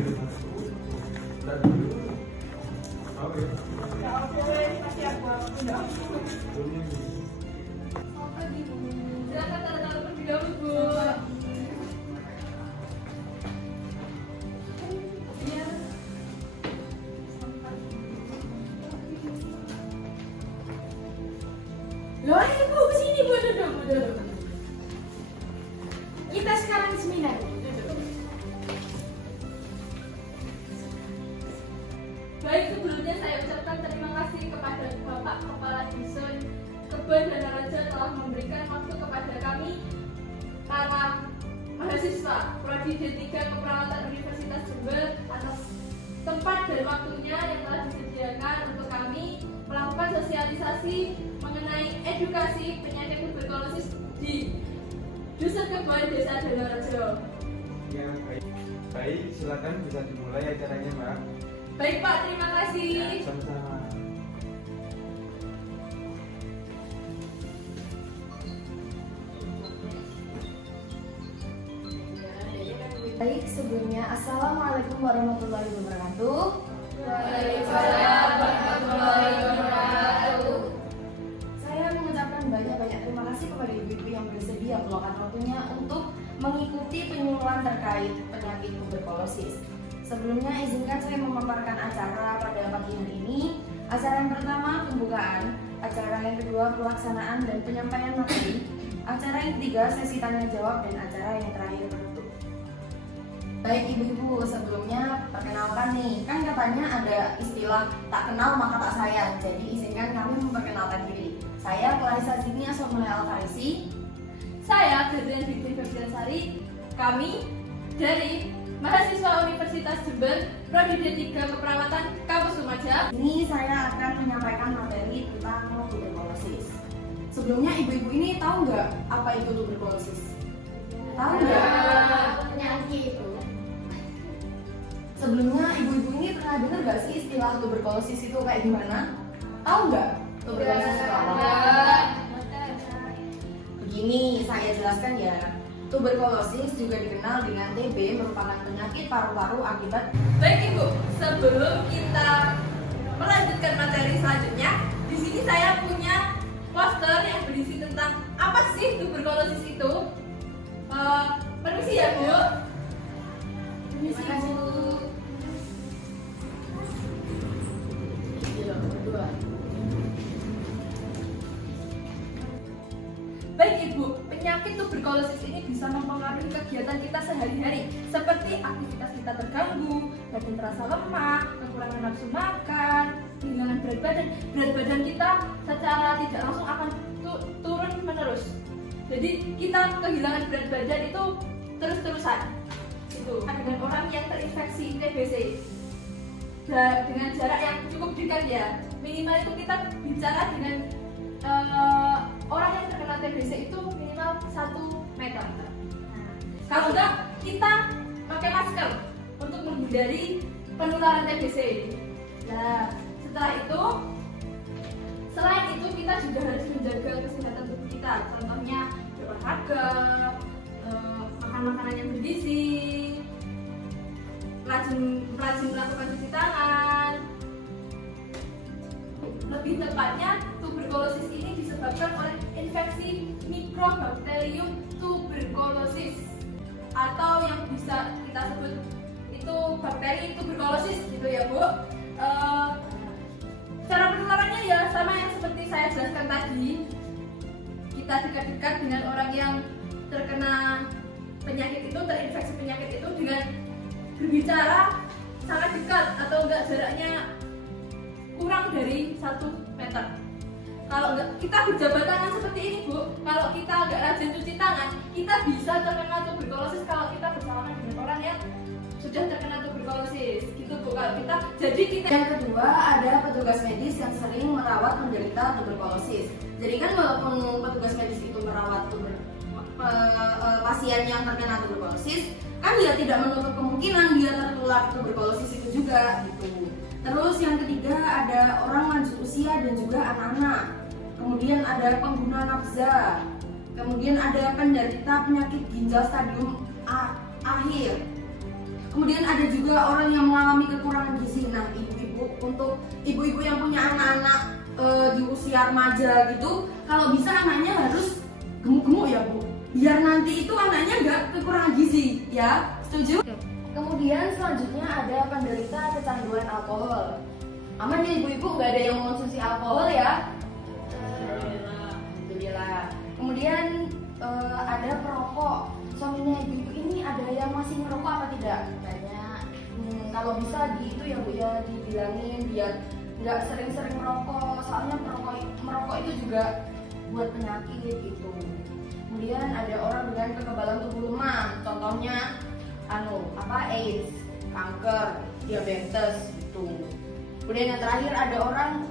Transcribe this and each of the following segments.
Silakan tanda tangan terlebih dahulu, Bu. Loh, ayo Bu, kesini Bu, duduk. Kita sekarang seminar, Bu, duduk. Baik, sebelumnya saya ucapkan terima kasih kepada Bapak Kepala Dusun Kebon Danaraja telah memberikan waktu kepada kami para mahasiswa Prodi D3 Keperawatan Universitas Jember atas tempat dan waktunya yang telah disediakan untuk kami melakukan sosialisasi mengenai edukasi penyakit tuberkulosis di Dusun Kebon Desa Danaraja. Ya, baik, silakan bisa dimulai acaranya, Mbak. Baik Pak, terima kasih. Ya, sama-sama. Baik, sebelumnya Assalamualaikum warahmatullahi wabarakatuh. Waalaikumsalam warahmatullahi wabarakatuh. Saya mengucapkan banyak-banyak terima kasih kepada ibu-ibu yang bersedia meluangkan waktunya untuk mengikuti penyuluhan terkait penyakit tuberkulosis. Sebelumnya izinkan saya memaparkan acara pada pagi hari ini. Acara yang pertama pembukaan, acara yang kedua pelaksanaan dan penyampaian materi, acara yang ketiga sesi tanya jawab, dan acara yang terakhir penutup. Baik ibu-ibu, sebelumnya perkenalkan nih, kan katanya ada istilah tak kenal maka tak sayang. Jadi izinkan kami memperkenalkan diri. Saya Clarissa Zini Aswamulai Alfarisi. Saya Gadrian Fitri Febriansari. Kami dari mahasiswa Universitas Jember, Prodi D3 Keperawatan Kampus Lumajang. Ini saya akan menyampaikan materi tentang tuberkulosis. Sebelumnya ibu-ibu ini tahu nggak apa itu tuberkulosis? Tahu nggak? Penyakit itu. Sebelumnya ibu-ibu ini pernah dengar nggak sih istilah tuberkulosis itu kayak gimana? Tahu nggak tuberkulosis itu apa? Begini saya jelaskan ya. Tuberkulosis juga dikenal dengan TB, merupakan penyakit paru-paru akibat. Baik Ibu, sebelum kita melanjutkan materi selanjutnya, di sini saya punya poster yang berisi tentang apa sih tuberkulosis itu. Permisi ya Bu. Permisi Bu. Baik Ibu, penyakit tuberkulosis ini bisa mempengaruhi kegiatan kita sehari-hari, seperti aktivitas kita terganggu, badan terasa lemah, kekurangan nafsu makan, kehilangan berat badan. Berat badan kita secara tidak langsung akan turun menerus. Jadi kita kehilangan berat badan itu terus-terusan. Itu dengan orang yang terinfeksi TBC dengan jarak yang cukup dekat ya. Minimal itu kita bicara dengan orang yang terkena TBC itu minimal 1 meter. Kalau enggak, kita pakai masker untuk menghindari penularan TBC. Nah, selain itu kita juga harus menjaga kesehatan tubuh kita. Contohnya berolahraga, makan makanan yang bergizi, rajin melakukan cuci tangan. Lebih tepatnya, tuberkulosis ini disebabkan oleh infeksi Mycobacterium tuberculosis, atau yang bisa kita sebut itu bakteri tuberkulosis gitu ya Bu. Cara penularannya ya sama yang seperti saya jelaskan tadi. Kita dekat-dekat dengan orang yang terkena penyakit itu, terinfeksi penyakit itu, dengan berbicara sangat dekat atau enggak jaraknya kurang dari 1 meter. Kalau enggak, kita berjabat tangan seperti ini Bu. Kalau kita enggak rajin cuci tangan, kita bisa terkena tuberkulosis kalau kita bersalaman dengan orang yang sudah terkena tuberkulosis. Gitu Bu. Kalau kita, jadi kita. Yang kedua ada petugas medis yang sering merawat penderita tuberkulosis. Jadi kan walaupun petugas medis itu merawat pasien yang terkena tuberkulosis, kan dia tidak menutup kemungkinan dia tertular tuberkulosis itu juga gitu. Terus yang ketiga ada orang lanjut usia dan juga anak-anak. Kemudian ada pengguna nafza. Kemudian ada penderita penyakit ginjal stadium akhir. Kemudian ada juga orang yang mengalami kekurangan gizi. Nah, ibu-ibu, untuk ibu-ibu yang punya anak-anak di usia remaja gitu, kalau bisa anaknya harus gemuk-gemuk ya Bu, biar nanti itu anaknya nggak kekurangan gizi ya, setuju? Kemudian selanjutnya ada penderita kecanduan alkohol. Aman ya ibu-ibu, nggak ada yang mengonsumsi alkohol ya? Alhamdulillah. Kemudian ada perokok. Suaminya ibu-ibu ini ada yang masih merokok apa tidak? Banyak. Kalau bisa itu ya Bu ya, dibilangin biar nggak sering-sering merokok. Soalnya merokok itu juga buat penyakit gitu. Kemudian ada orang dengan kekebalan tubuh lemah. Contohnya AIDS, kanker, diabetes gitu. Kemudian yang terakhir ada orang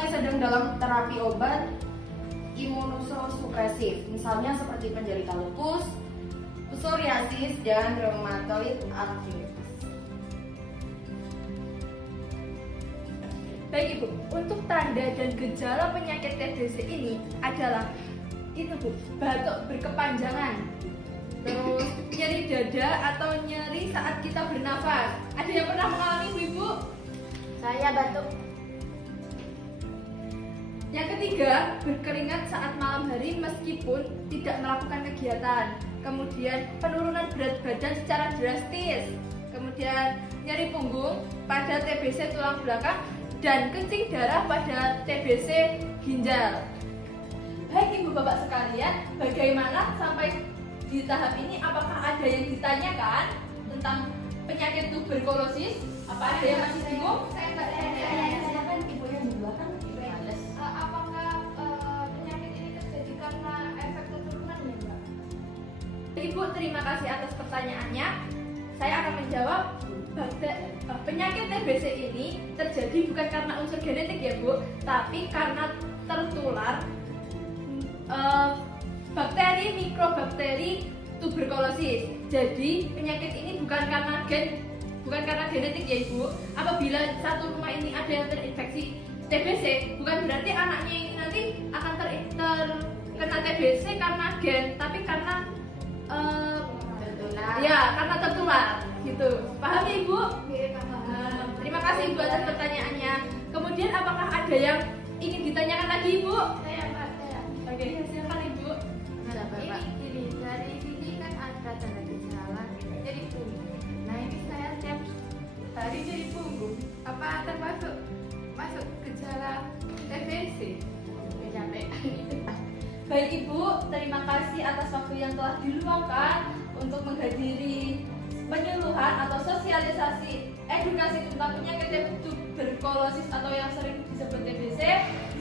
yang sedang dalam terapi obat imunosupresif, misalnya seperti penderita lupus, psoriasis, dan rheumatoid arthritis. Baik Ibu, untuk tanda dan gejala penyakit TBC ini adalah itu Bu, batuk berkepanjangan, terus nyeri dada atau nyeri saat kita bernafas. Ada yang pernah mengalami Ibu? Saya batuk. Yang ketiga, berkeringat saat malam hari meskipun tidak melakukan kegiatan. Kemudian penurunan berat badan secara drastis. Kemudian nyeri punggung pada TBC tulang belakang dan kencing darah pada TBC ginjal. Baik Ibu Bapak sekalian, bagaimana sampai di tahap ini? Apakah ada yang ditanyakan tentang penyakit tuberkulosis? Apa ada yang masih bingung? Saya kan ibu yang di belakang, ibu yang males. Apakah penyakit ini terjadi karena efek keturunan ya Mbak? Ibu, terima kasih atas pertanyaannya. Saya akan menjawab. Penyakit TBC ini terjadi bukan karena unsur genetik ya Bu, tapi karena tertular bakteri mikrobakteri tuberkulosis. Jadi penyakit ini bukan karena genetik ya Ibu. Apabila satu rumah ini ada yang terinfeksi TBC, bukan berarti anaknya ini nanti akan terkena TBC karena gen, tapi karena karena tertular gitu. Paham ya Ibu? Terima kasih Ibu atas pertanyaannya. Kemudian apakah ada yang ingin ditanyakan lagi Ibu? Saya Mbak, saya. Oke, silakan Ibu. Ini dari sini kan ada tanda gejala jadi punggung. Nah ini saya tiap hari jadi punggung. Apa termasuk gejala TBC? Capek. Baik Ibu, terima kasih atas waktu yang telah diluangkan untuk menghadiri penyuluhan atau sosialisasi edukasi tentang penyakit tuberkulosis atau yang sering disebut TBC.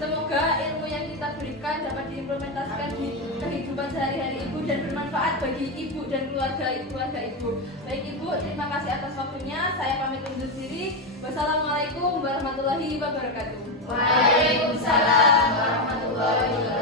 Semoga ilmu yang kita berikan dapat diimplementasikan di kehidupan sehari-hari Ibu dan bermanfaat bagi Ibu dan keluarga Ibu. Baik Ibu, terima kasih atas waktunya. Saya pamit undur diri. Wassalamualaikum warahmatullahi wabarakatuh. Waalaikumsalam warahmatullahi wabarakatuh.